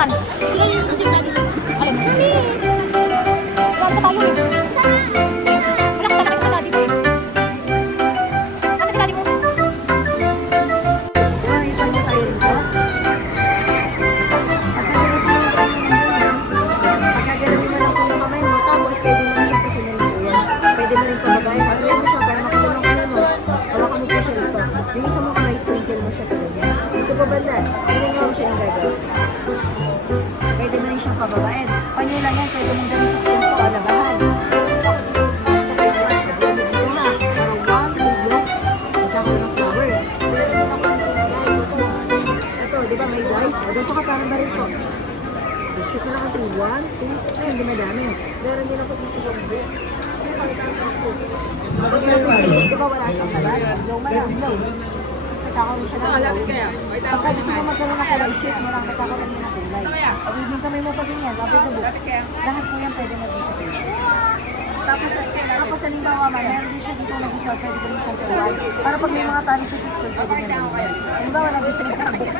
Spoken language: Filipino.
naman. Alam mo. Saan sa tayo eh? Wala ka talaga yung daddy ko eh. Saan si daddy mo? Iba niya tayo rito. Pagkagalawin mo lang po yung kamay mo, tapos pwede mo siya pasilin po yan. Pwede mo rin pababayan. Pagkagalawin mo siya para makita ng kamay mo. Hawakan mo po siya rito. Yung isa mo kamay, sprinkle mo siya po ganyan. Dito pa banda, hindi mo siya yung gagawin. Pwede mo rin siyang pababayan. Panyo lang yan, pwede mong gawin sa pinto o labahan. Ganito ka parang baril ko. Basic na lang ang 3, 1, 2, ay hindi madami. Meron din ako dito yung book. Ay, pakita ko. Kapag yun ang book, di ba wala siyang tagal? Blow mo lang, blow. Tapos nagkakaroon siya ng blow. Pagka gusto mo magkaroon ng color sheet, marang nagkakaroon ng kulay. Pag yung kamay mo pa ganyan, kapag na book, lahat po yan pwede mag-isa kayo. Tapos halimbawa man, meron din siya dito nag-isa, pwede ko rin siyang turuan. Para pag may mga tali siya sa school, pwede niya lang. Halimbawa, nag-isa rin parang book.